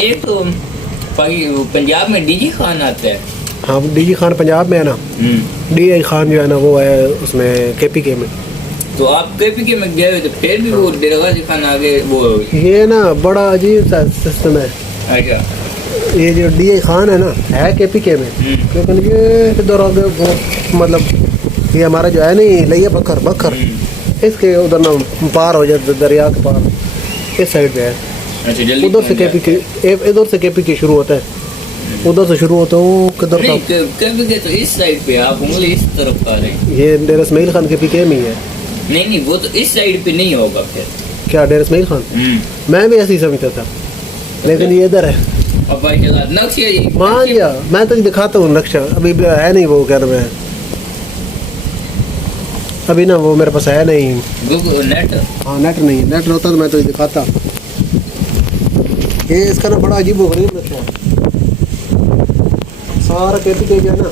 एक तो पंजाब में डीजी खान आता है। हाँ, डीजी खान पंजाब में है ना। डीजी खान जो है ना वो है उसमें केपीके में। तो आप केपीके में गए हुए तो फिर भी वो डेरा गाजी खान आगे वो ये ना बड़ा अजीब सा सिस्टम है। अच्छा, ये जो डीजी खान है ना है केपीके में, लेकिन ये इधर आगे वो मतलब ये हमारा जो है नहीं लैया बखर इसके उधर ना पार हो जाए दरिया के पार इस साइड पे है। अच्छा, जल्दी उधर से केपीके इधर से केपीके शुरू होता है, उधर से शुरू होता है वो किधर नहीं, तक। केपीके तो इस साइड पे, आप उंगली इस तरफ आ रहे हैं। ये डेरा इस्माइल खान केपीके में ही है। नहीं, वो तो इस साइड पे नहीं होगा फिर। क्या डेरा इस्माइल खान? मैं भी ऐसे ही समझता था, लेकिन ये इधर है। अब भाई नक्शा ये मान लिया, मैं तो दिखाता हूँ नक्शा, अभी भी है नहीं वो, क्या नाम है अभी ना वो मेरे पास है नहीं। Google net. हाँ, नेट नहीं, नेट होता तो मैं तो दिखाता। ये इसका ना बड़ा अजीब गरीब नक्शा है। सारा केपीके जो है ना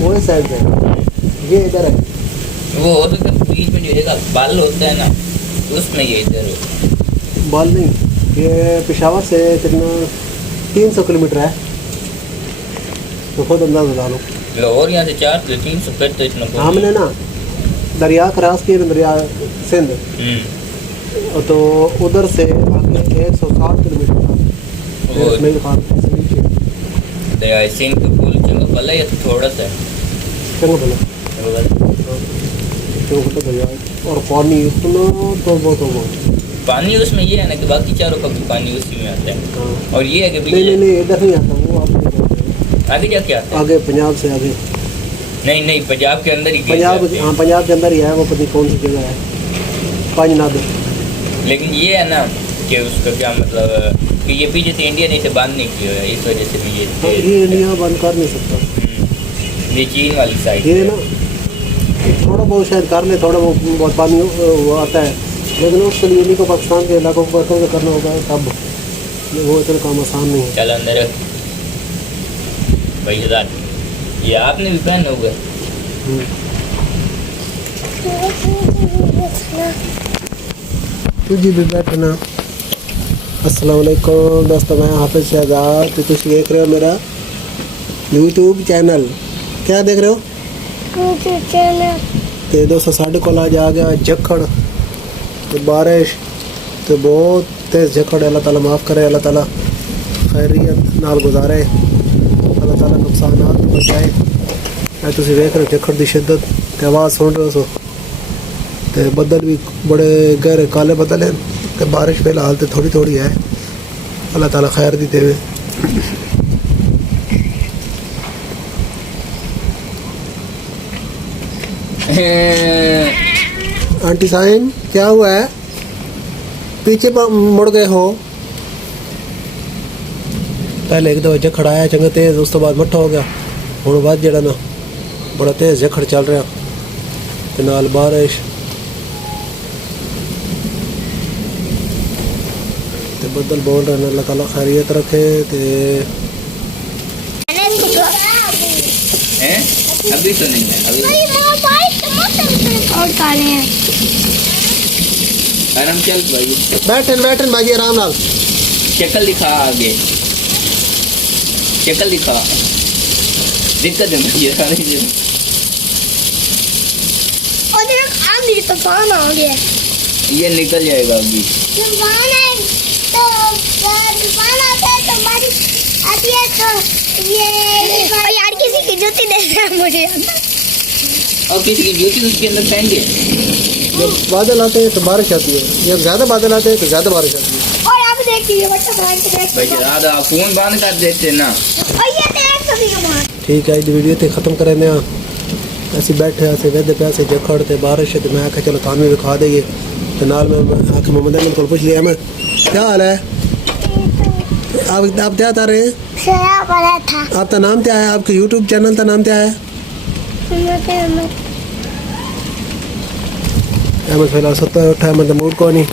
वो इस साइड पे है, ये इधर है। वो तो बीच में जो है बाल होता है ना, उसमें ये इधर है। बाल नहीं, ये पेशावर से कितना 300 किलोमीटर है, तो खुद अंदाजा लगा लो। लाहौर यहाँ से 400-300 फिर तो इतना हमने ना दरिया क्रॉस किया, दरिया सिंध, तो उधर से आगे 160 किलोमीटर था इस्माइल खान से नीचे। दरिया सिंध का पुल चंगा भला या थोड़ा सा है? चंगा भला चौकटा दरिया और पानी इतना तो बहुत पानी उसमें ये है ना कि बाकी चारों का भी पानी उसी में आता है। हाँ। और ये है कि नहीं इधर नहीं आता वो, आप आगे जाके आता है। आगे पंजाब से आगे। नहीं, पंजाब के अंदर ही पंजाब, हाँ पंजाब के अंदर ही है वो, पता नहीं कौन सी जगह है, पंजनाद। लेकिन ये है ना कि उसका क्या मतलब कि ये पीछे से इंडिया ने इसे बंद नहीं किया है, इस वजह से भी ये इंडिया बंद कर नहीं सकता। ये चीन वाली साइड ये ना थोड़ा बहुत शायद कर ले, थोड़ा बहुत पानी वो आता है, लेकिन उसके लिए इन्हीं को पाकिस्तान के इलाकों को करना होगा, तब वो इतना काम आसान नहीं है। चल अंदर भाई हजार, ये आपने भी पहने होगा। तुझे भी बैठना। अस्सलाम वालेकुम दोस्तों, मैं हाफिज शहजाद, तो तुम देख रहे हो मेरा यूट्यूब चैनल। क्या देख रहे हो? YouTube channel. तो दोस्तों साढ़े को आज आ गया झक्खड़, तो बारिश तो बहुत तेज़ झक्खड़। अल्लाह ताला माफ़ करे, अल्लाह ताला खैरियत नाल गुजारे, अल्लाह ताला नुकसान बचाए। मैं तुम देख रहे हो झक्खड़ की शिद्दत की आवाज़ सुन रहे हो, तो बदल भी बड़े गहरे काले बदल हैं, तो बारिश फिलहाल तो थोड़ी थोड़ी है। अल्लाह ताला खैर दी देवे। आंटी साहिम क्या हुआ है, पीछे मुड़ गए हो? पहले एक दो झक्खड़ आया चंगा तेज, उस तो बाद मट्ठा हो गया। हुण बाद जड़ा ना बड़ा तेज झक्खड़ चल रहा, ते नाल बारिश, ते बदल बोल रहे हैं। अल्लाह ताला खैरियत रखे। ते अभी तो नहीं है, अभी और काले हैं। आराम चल भाई, बैठन भाई आराम नाल। शक्ल दिखा आगे, शक्ल दिखा, दिक्कत है मुझे सारी चीज़। और देख आंधी तूफान आ गया। ये निकल जाएगा अभी। तूफान है तो तूफान आता है तो बारिश आती है, तो ये यार किसी की जूती दे रहा है मुझे। और किसी की जूती उसके अंदर पहन दे। जब बादल आते हैं तो बारिश आती है, जब ज़्यादा बादल आते हैं तो ज़्यादा बारिश आती है। और आप देखिए बच्चा फ्रेंड भाई ज़्यादा फोन बंद कर देते ना। और ये देख सभी का मार। ठीक है, वीडियो तो ख़त्म करें ना। ऐसे बैठे ऐसे वेदे पे ऐसे झक्खड़ ते बारिश है, तो मैं आखिर चलो थानू भी दिखा देंगे। तो नाल में आके मोहम्मद अहमद को पूछ लिया, मैं क्या हाल है, आप क्या बता रहे हैं? आपका नाम क्या है, आपके यूट्यूब चैनल का नाम क्या है? अहमद फिलहाल सोता है, उठा है, मतलब मूड को नहीं।